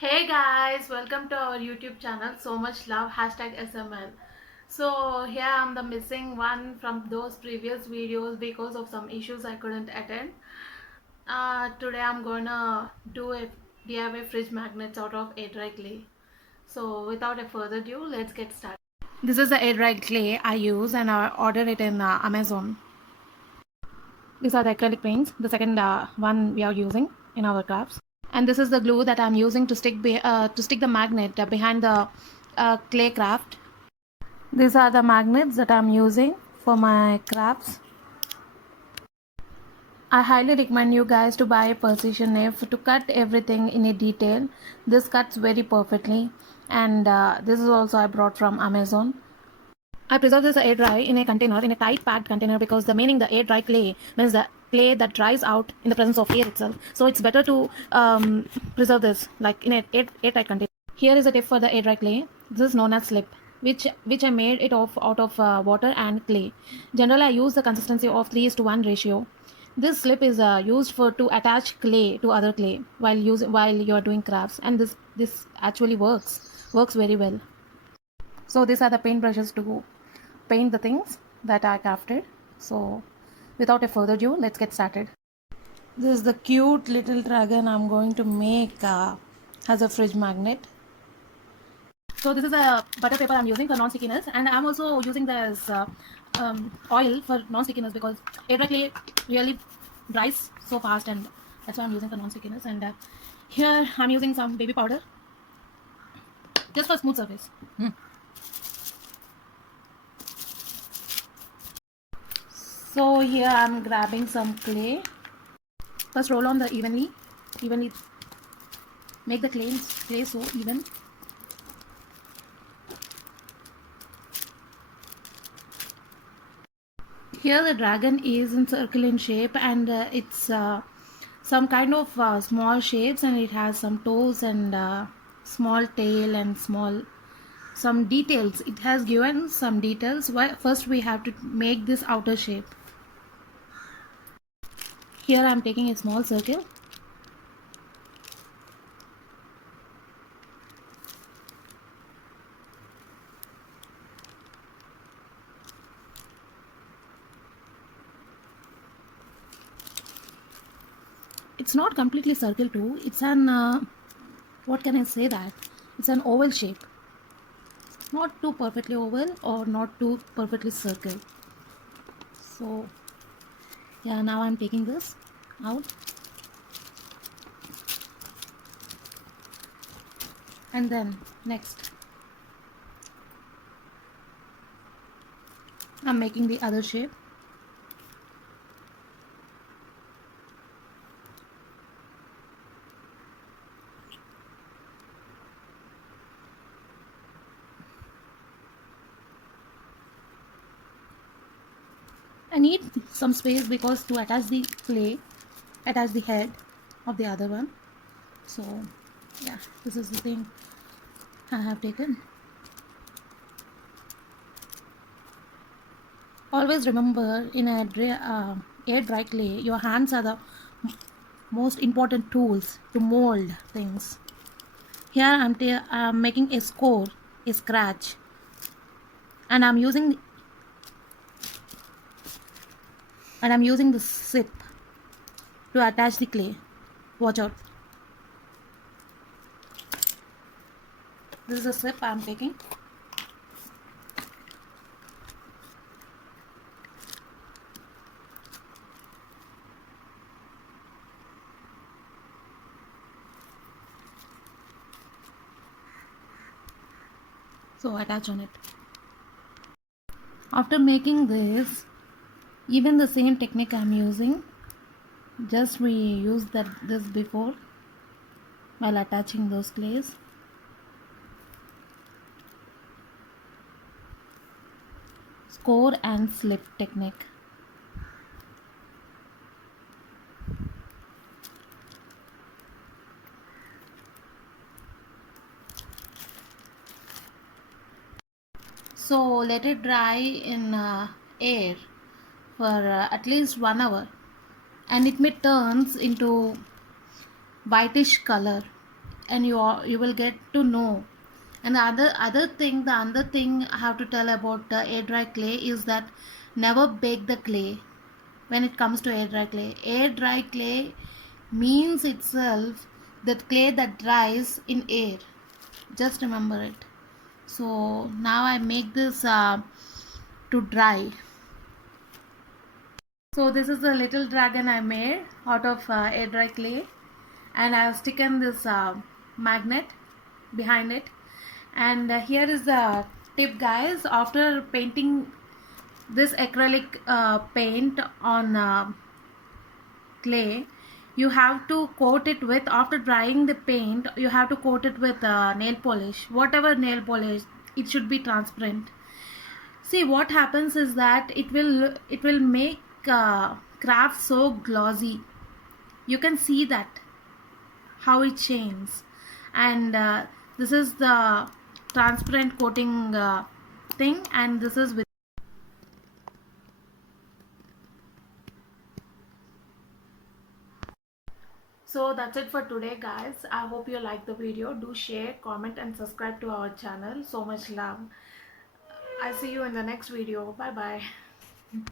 Hey guys, welcome to our YouTube channel. So much love, hashtag SML. So here I'm the missing one from those previous videos because of some issues I couldn't attend. Today I'm gonna do a DIY fridge magnets out of air dry clay. So without a further ado, let's get started. This is the air dry clay I use and I ordered it in Amazon. These are the acrylic paints, the second one we are using in our crafts. And this is the glue that I'm using to stick the magnet behind the clay craft. These are the magnets that I'm using for my crafts. I highly recommend you guys to buy a precision knife to cut everything in a detail. This cuts very perfectly, and this is also I brought from Amazon. I preserve this air dry in a container, in a tight packed container, because the meaning the air dry clay means the clay that dries out in the presence of air itself. So it's better to preserve this like in a airtight container. Here is a tip for the air dry clay. This is known as slip, which I made it out of water and clay. Generally, I use the consistency of 3:1 ratio. This slip is used for to attach clay to other clay while you are doing crafts, and this actually works very well. So these are the paint brushes to paint the things that I crafted. So without a further ado, let's get started. This is the cute little dragon I'm going to make as a fridge magnet. So this is a butter paper I'm using for non-stickiness, and I'm also using this oil for non-stickiness because air dry clay really dries so fast, and that's why I'm using for non-stickiness. And here I'm using some baby powder just for smooth surface. So here I'm grabbing some clay. First roll on the evenly make the clay so even. Here the dragon is in circle in shape, and it's some kind of small shapes, and it has some toes and small tail and small some details. It has given some details. First we have to make this outer shape. Here I am taking a small circle. It's not completely circle too. It's an what can I say that? It's an oval shape. Not too perfectly oval or not too perfectly circle. So yeah, now I'm taking this out. And then next I'm making the other shape. I need some space because to attach the clay, attach the head of the other one. So yeah, this is the thing I have taken. Always remember, in a air dry clay, your hands are the most important tools to mold things. Here I'm making a score, a scratch, and I'm using the sip to attach the clay. Watch out. This is a sip I'm taking. So attach on it. After making even the same technique I'm using, just we used this before while attaching those clays. Score and slip technique. So let it dry in air for at least 1 hour, and it may turns into whitish color, and you will get to know. And the other thing I have to tell about air dry clay is that never bake the clay. When it comes to air dry clay means itself that clay that dries in air. Just remember it. So now I make this to dry. So this is the little dragon I made out of air dry clay, and I have sticken this magnet behind it. And here is the tip, guys. After painting this acrylic paint on clay, you have to coat it with, after drying the paint, you have to coat it with nail polish, whatever nail polish. It should be transparent. See, what happens is that it will make craft so glossy. You can see that how it changes. And this is the transparent coating thing, and this is with. So that's it for today, guys. I hope you like the video. Do share, comment and subscribe to our channel. So much love. I see you in the next video. Bye bye.